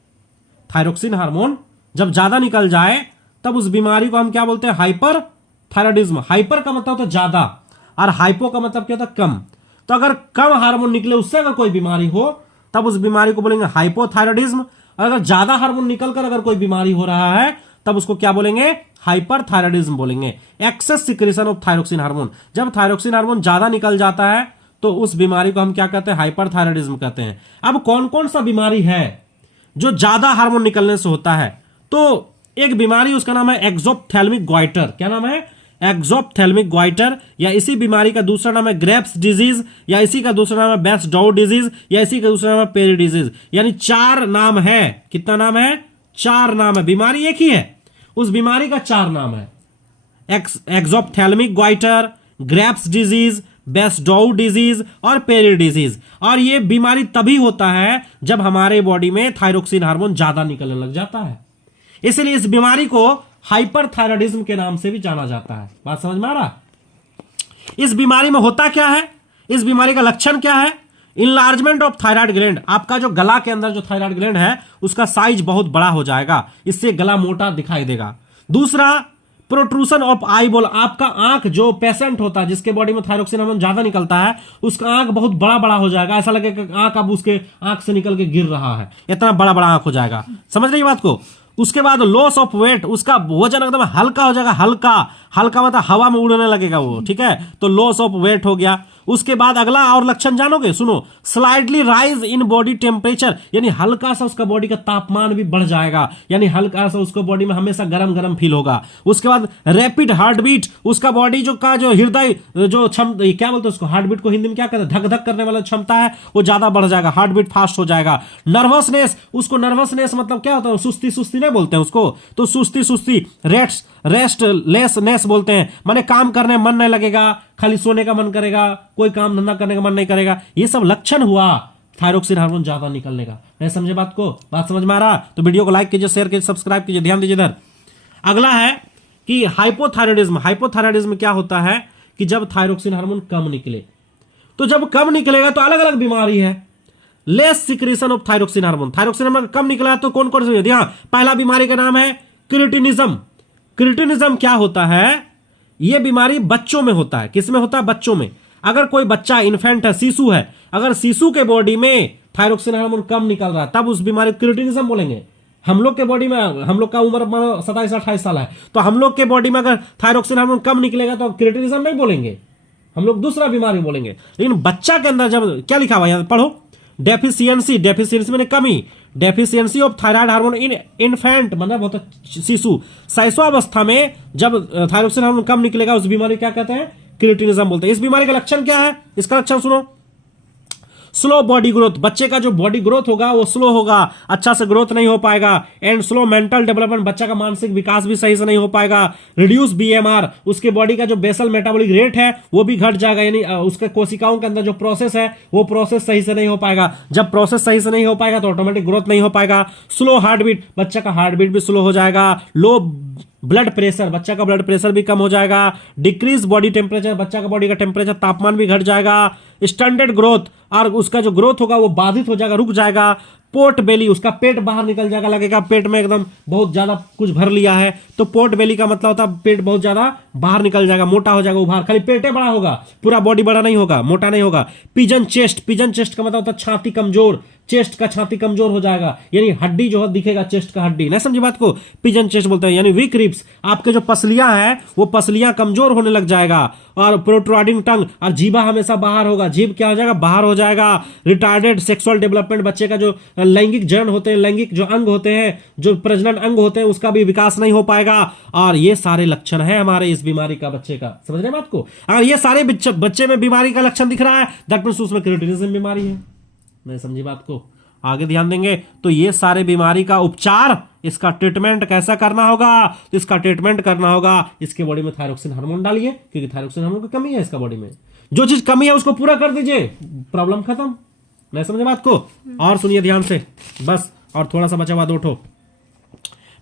थायरोक्सिन हार्मोन जब ज्यादा निकल जाए, तब उस बीमारी को हम क्या बोलते हैं, हाइपरथायराइडिज्म। हाइपर का मतलब होता है ज्यादा और हाइपो का मतलब क्या होता है, कम। तो अगर कम हार्मोन निकले उससे अगर कोई बीमारी हो तब उस बीमारी को बोलेंगे हाइपोथायराइडिज्म। और अगर ज्यादा हार्मोन निकलकर अगर कोई बीमारी हो रहा है तब उसको क्या बोलेंगे, हाइपरथायराइडिज्म बोलेंगे। Excess secretion of thyroxine hormone, जब थायरोक्सिन हार्मोन ज्यादा निकल जाता है तो उस बीमारी को हम क्या कहते हैं, हाइपरथायराइडिज्म कहते हैं। अब कौन कौन सा बीमारी है जो ज्यादा हार्मोन निकलने से होता है, तो एक बीमारी उसका नाम है एक्सोप्थेल्मिक ग्वाइटर। क्या नाम है, एक्सोप्थेल्मिक ग्वाइटर। या इसी बीमारी का दूसरा नाम है ग्रेप्स डिजीज, या इसी का दूसरा नाम है बेस्ट डाउ डिजीज, या इसी का दूसरा नाम है पेरी डिजीज। यानी 4 नाम है। कितना नाम है, 4 नाम है। बीमारी एक ही है, उस बीमारी का 4 नाम है, एक्सोप्थेल्मिक ग्वाइटर, ग्रेप्स डिजीज, बेस्ट डाउ डिजीज और पेरी डिजीज। और ये बीमारी तभी होता है जब हमारे बॉडी में थायरोक्सिन हार्मोन ज्यादा निकलने लग जाता है, इसलिए इस बीमारी को हाइपरथायराइडिज्म के नाम से भी जाना जाता है। बात समझ में आ रहा। इस बीमारी में होता क्या है, इस बीमारी का लक्षण क्या है, इनलार्जमेंट ऑफ थायराइड ग्लैंड। आपका जो गला के अंदर जो थायराइड ग्लैंड है उसका साइज बहुत बड़ा हो जाएगा, इससे गला मोटा दिखाई देगा। दूसरा, प्रोट्रूशन ऑफ आई बॉल, आपका आंख, जो पेशेंट होता है जिसके बॉडी में थायरोक्सिन हार्मोन ज्यादा निकलता है, उसका आंख बहुत बड़ा बड़ा हो जाएगा, ऐसा लगेगा आंख अब उसके आंख से निकल के गिर रहा है, इतना बड़ा बड़ा आंख हो जाएगा। समझ रही बात को। उसके बाद लॉस ऑफ वेट, उसका वजन एकदम हल्का हो जाएगा, हल्का हल्का मतलब हवा में उड़ने लगेगा वो, ठीक है, तो लॉस ऑफ वेट हो गया। उसके बाद अगला और लक्षण जानोगे, सुनो, slightly rise in body temperature, यानी हल्का सा उसका बॉडी का तापमान भी बढ़ जाएगा, यानी हल्का सा उसको बॉडी में हमेशा गरम गरम फील होगा। उसके बाद रैपिड हार्ट बीट, उसका बॉडी जो का जो हृदय जो क्या बोलते हैं उसको, हार्ट बीट को हिंदी में क्या कहते हैं, धक धक करने वाला क्षमता है वो ज्यादा बढ़ जाएगा, हार्ट बीट फास्ट हो जाएगा। नर्वसनेस, उसको नर्वसनेस मतलब क्या होता है, सुस्ती सुस्ती नहीं बोलते हैं उसको, तो सुस्ती सुस्ती, रेस्टलेसनेस बोलते हैं, माने काम करने मन नहीं लगेगा, खाली सोने का मन करेगा, कोई काम धंधा करने का मन नहीं करेगा। ये सब लक्षण हुआ थायरोक्सिन हार्मोन ज्यादा निकलने का। नहीं समझे बात को, बात समझ में आ रहा तो वीडियो को लाइक कीजिए, शेयर कीजिए, सब्सक्राइब कीजिए, ध्यान दीजिए इधर। अगला है कि हाइपोथायराइडिज्म। हाइपोथायराइडिज्म क्या होता है कि जब थायरोक्सिन हार्मोन कम निकले, तो जब कम निकलेगा तो अलग अलग बीमारी है। Less secretion of thyroxine hormone, thyroxine hormone कम निकला तो कौन कौन सी, हाँ, पहला बीमारी का नाम है क्रिटिनिज्म। क्रिटिनिज्म क्या होता है, यह बीमारी बच्चों में होता है। किस में होता है, बच्चों में। अगर कोई बच्चा इन्फेंट है, शिशु है, अगर शिशु के बॉडी में थायरोक्सिन हार्मोन कम निकल रहा है तब उस बीमारी को क्रिटिनिज्म बोलेंगे। हम लोग के बॉडी में, हम लोग का उम्र 27-28 साल है, तो हम लोग के बॉडी में अगर थायरोक्सिन हार्मोन कम निकलेगा तो क्रिटिनिज्म नहीं बोलेंगे, हम लोग दूसरा बीमारी बोलेंगे। लेकिन बच्चा के अंदर जब क्या लिखा हुआ है, पढ़ो, डेफिशिएंसी, डेफिशिएंसी मैंने कमी, deficiency of thyroid hormone in infant मतलब होता है शिशु, शैशवावस्था में जब थायरोक्सिन हार्मोन कम निकलेगा उस बीमारी क्या कहते हैं, क्रिटिनिज्म बोलते हैं। इस बीमारी का लक्षण क्या है, इसका लक्षण सुनो, स्लो बॉडी ग्रोथ, बच्चे का जो बॉडी ग्रोथ होगा वो स्लो होगा, अच्छा से ग्रोथ नहीं हो पाएगा। एंड स्लो मेंटल डेवलपमेंट, बच्चा का मानसिक विकास भी सही से नहीं हो पाएगा। रिड्यूस बीएमआर, उसके बॉडी का जो बेसल मेटाबॉलिक रेट है वो भी घट जाएगा, यानी उसके कोशिकाओं के अंदर जो प्रोसेस है वो प्रोसेस सही से नहीं हो पाएगा। जब प्रोसेस सही से नहीं हो पाएगा तो ऑटोमेटिक ग्रोथ नहीं हो पाएगा। स्लो हार्ट बीट, बच्चा का हार्ट बीट भी स्लो हो जाएगा। लो ब्लड प्रेशर, बच्चा का ब्लड प्रेशर भी कम हो जाएगा। डिक्रीज बॉडी टेम्परेचर, बच्चा का बॉडी का टेम्परेचर तापमान भी घट जाएगा। स्टैंडर्ड ग्रोथ, और उसका जो ग्रोथ होगा वो बाधित हो जाएगा, रुक जाएगा। पोर्ट बेली, उसका पेट बाहर निकल जाएगा, लगेगा पेट में एकदम बहुत ज्यादा कुछ भर लिया है, तो पोर्ट बेली का मतलब होता है पेट बहुत ज्यादा बाहर निकल जाएगा, मोटा हो जाएगा, उभार, खाली पेटे बड़ा होगा, पूरा बॉडी बड़ा नहीं होगा, मोटा नहीं होगा। पिजन चेस्ट, पिजन चेस्ट का मतलब होता है छाती कमजोर, चेस्ट का छाती कमजोर हो जाएगा, यानी हड्डी जो है दिखेगा चेस्ट का हड्डी, नहीं समझी बात को, पिजन चेस्ट बोलते हैं। यानी वीक रिब्स, आपके जो पसलियां हैं वो पसलियां कमजोर होने लग जाएगा। और प्रोट्रूडिंग टंग, और जीभा हमेशा बाहर होगा, जीभ क्या हो जाएगा, बाहर हो जाएगा। रिटार्डेड सेक्सुअल डेवलपमेंट, बच्चे का जो लैंगिक जन होते हैं, लैंगिक जो अंग होते हैं, जो प्रजनन अंग होते हैं, उसका भी विकास नहीं हो पाएगा। और ये सारे लक्षण है हमारे इस बीमारी का, बच्चे का, समझ रहे बात को। अगर ये सारे बच्चे में बीमारी का लक्षण दिख रहा है दैट मींस उसमें क्रिटिनिज्म बीमारी है, मैं समझी बात को, आगे ध्यान देंगे। तो ये सारे बीमारी का उपचार, इसका ट्रीटमेंट कैसा करना होगा, तो इसका ट्रीटमेंट करना होगा, इसके बॉडी में थायरोक्सिन हार्मोन डालिए, क्योंकि थायरोक्सिन हार्मोन की कमी है इसका बॉडी में, जो चीज कमी है उसको पूरा कर दीजिए, प्रॉब्लम खत्म, नहीं समझे बात को। और सुनिए ध्यान से बस, और थोड़ा सा बचा हुआ दो ठो।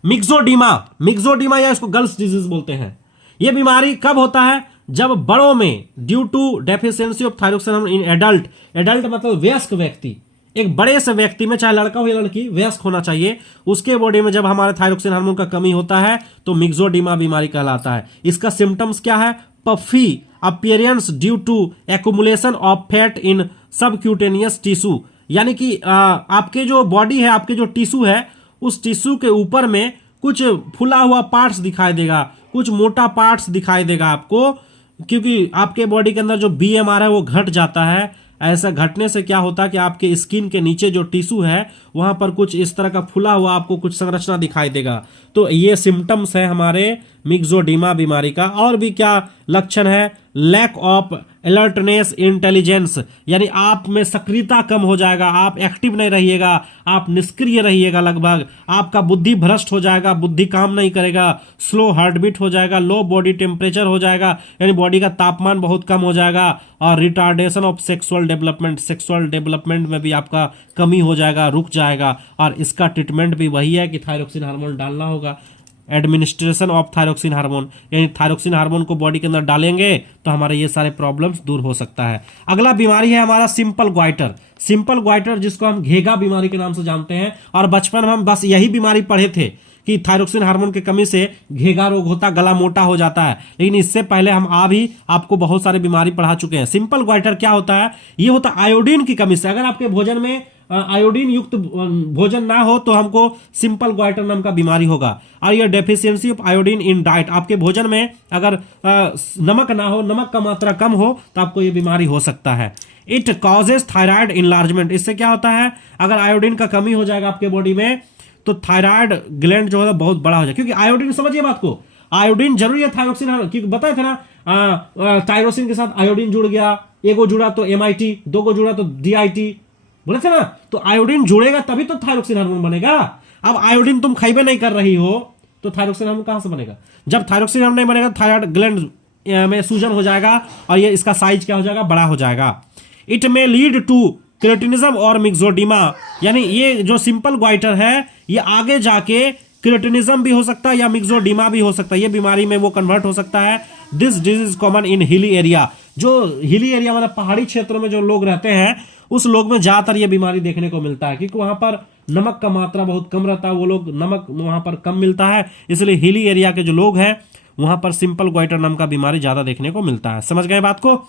मिक्सोडीमा, मिक्सोडीमा या इसको गर्ल्स डिजीज बोलते हैं। यह बीमारी कब होता है, जब बड़ों में due to deficiency of thyroxine hormone in adult, adult मतलब वयस्क व्यक्ति, एक बड़े से व्यक्ति में, चाहे लड़का हो या लड़की, वयस्क होना चाहिए, उसके बॉडी में जब हमारे थायरोक्सिन हार्मोन का कमी होता है तो मिक्सोडीमा बीमारी कहलाता है। इसका सिम्टम्स क्या है, puffy appearance due to accumulation of fat in subcutaneous tissue, यानी कि आपके जो बॉडी है, आपके जो टिश्यू है, उस टिश्यू के ऊपर में कुछ फुला हुआ पार्ट्स दिखाई देगा, कुछ मोटा पार्ट्स दिखाई देगा आपको, क्योंकि आपके बॉडी के अंदर जो बीएमआर है वो घट जाता है। ऐसा घटने से क्या होता है कि आपके स्किन के नीचे जो टिश्यू है वहां पर कुछ इस तरह का फुला हुआ आपको कुछ संरचना दिखाई देगा। तो ये सिम्टम्स है हमारे मिक्सोडीमा बीमारी का। और भी क्या लक्षण है, लैक ऑफ अलर्टनेस इंटेलिजेंस, यानी आप में सक्रियता कम हो जाएगा, आप एक्टिव नहीं रहिएगा, आप निष्क्रिय रहिएगा लगभग, आपका बुद्धि भ्रष्ट हो जाएगा, बुद्धि काम नहीं करेगा, स्लो हार्ट बीट हो जाएगा, लो बॉडी टेम्परेचर हो जाएगा, यानी बॉडी का तापमान बहुत कम हो जाएगा। और retardation of sexual development, sexual development में भी आपका कमी हो जाएगा, रुक जाएगा। और इसका ट्रीटमेंट भी वही है कि थायरोक्सिन हार्मोन डालना होगा, एडमिनिस्ट्रेशन ऑफ थायरोक्सिन हार्मोन, यानी थायरोक्सिन हार्मोन को बॉडी के अंदर डालेंगे तो हमारे ये सारे प्रॉब्लम्स दूर हो सकता है। अगला बीमारी है हमारा सिंपल ग्वाइटर। सिंपल ग्वाइटर जिसको हम घेगा बीमारी के नाम से जानते हैं, और बचपन में हम बस यही बीमारी पढ़े थे कि थायरोक्सिन हार्मोन की कमी से घेगा रोग होता है, गला मोटा हो जाता है, लेकिन इससे पहले हम भी आपको बहुत सारे बीमारी पढ़ा चुके हैं। सिंपल ग्वाइटर क्या होता है? ये होता है आयोडीन की कमी से। अगर आपके भोजन में आयोडीन युक्त भोजन ना हो तो हमको सिंपल ग्वाइटर नाम का बीमारी होगा। और ये deficiency of iodine in diet, आपके भोजन में अगर नमक ना हो, नमक का मात्रा कम हो, तो आपको ये बीमारी हो सकता है। इट कॉजेज थायराइड इनलार्जमेंट, इससे क्या होता है? अगर आयोडीन का कमी हो जाएगा आपके बॉडी में तो थायराइड ग्लैंड जो है बहुत बड़ा हो जाएगा, क्योंकि आयोडीन, समझिए बात को, आयोडीन जरूरी है थायरोक्सिन, क्योंकि बताए थे ना थायरोसिन के साथ आयोडीन जुड़ गया, एक को जुड़ा तो MIT, दो को जुड़ा तो DIT, बोले थे ना, तो आयोडीन जुड़ेगा तभी तो थायरोक्सिन हार्मोन बनेगा। अब आयोडीन तुम खाइबे नहीं कर रही हो तो थायरोक्सिन हार्मोन कहां से बनेगा? जब थायरोक्सिन हार्मोन नहीं बनेगा थायराइड ग्लैंड में सूजन हो जाएगा और ये इसका साइज क्या हो जाएगा? बड़ा हो जाएगा। इट मे लीड टू क्रिएटिनिज्म और मिक्सोडीमा, यानी ये जो सिंपल ग्वाइटर है ये आगे जाके क्रिएटिनिज्म भी हो सकता है या मिक्सोडीमा भी हो सकता है, ये बीमारी में वो कन्वर्ट हो सकता है। This disease is common in hilly area, जो हिली एरिया मतलब पहाड़ी क्षेत्रों में जो लोग रहते हैं उस लोग में ज्यादातर ये बीमारी देखने को मिलता है, क्योंकि वहां पर नमक का मात्रा बहुत कम रहता है, वो लोग नमक वहां पर कम मिलता है, इसलिए हिली एरिया के जो लोग हैं वहां पर सिंपल ग्वाइटर नाम का बीमारी ज्यादा देखने को मिलता है। समझ गए बात को?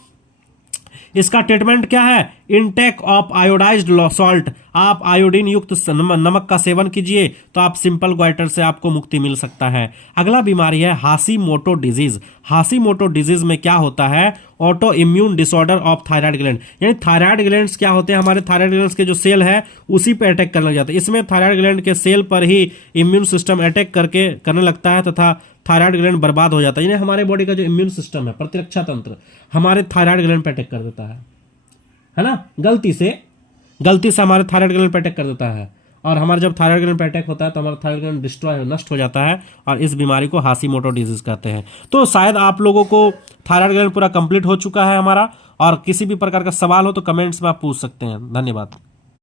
इसका ट्रीटमेंट क्या है? इनटेक ऑफ आयोडाइज्ड सॉल्ट, आप आयोडीन युक्त नमक का सेवन कीजिए तो आप सिंपल ग्वाइटर से आपको मुक्ति मिल सकता है। अगला बीमारी है हाशीमोटो डिजीज। हाशीमोटो डिजीज में क्या होता है? Auto immune disorder of thyroid gland, यानी थायराइड ग्लैंड्स क्या होते हैं? हमारे थायराइड ग्लैंड्स के जो सेल है उसी पे अटैक करने लग जाते हैं। इसमें थायराइड ग्लैंड के सेल पर ही इम्यून सिस्टम अटैक करने लगता है तथा थायराइड ग्लैंड बर्बाद हो जाता है। यानी हमारे बॉडी का जो इम्यून सिस्टम है, प्रतिरक्षा तंत्र, हमारे थायराइड ग्लैंड पे अटैक कर देता है ना, गलती से हमारे थायराइड ग्लैंड पे अटैक कर देता है। और हमारे जब थायराइड ग्लैंड पे अटैक होता है तो हमारा थायराइड ग्लैंड डिस्ट्रॉय, नष्ट हो जाता है, और इस बीमारी को हाशीमोटो डिजीज कहते हैं। तो शायद आप लोगों को थायराइड ग्लैंड पूरा कंप्लीट हो चुका है हमारा, और किसी भी प्रकार का सवाल हो तो कमेंट्स में आप पूछ सकते हैं। धन्यवाद।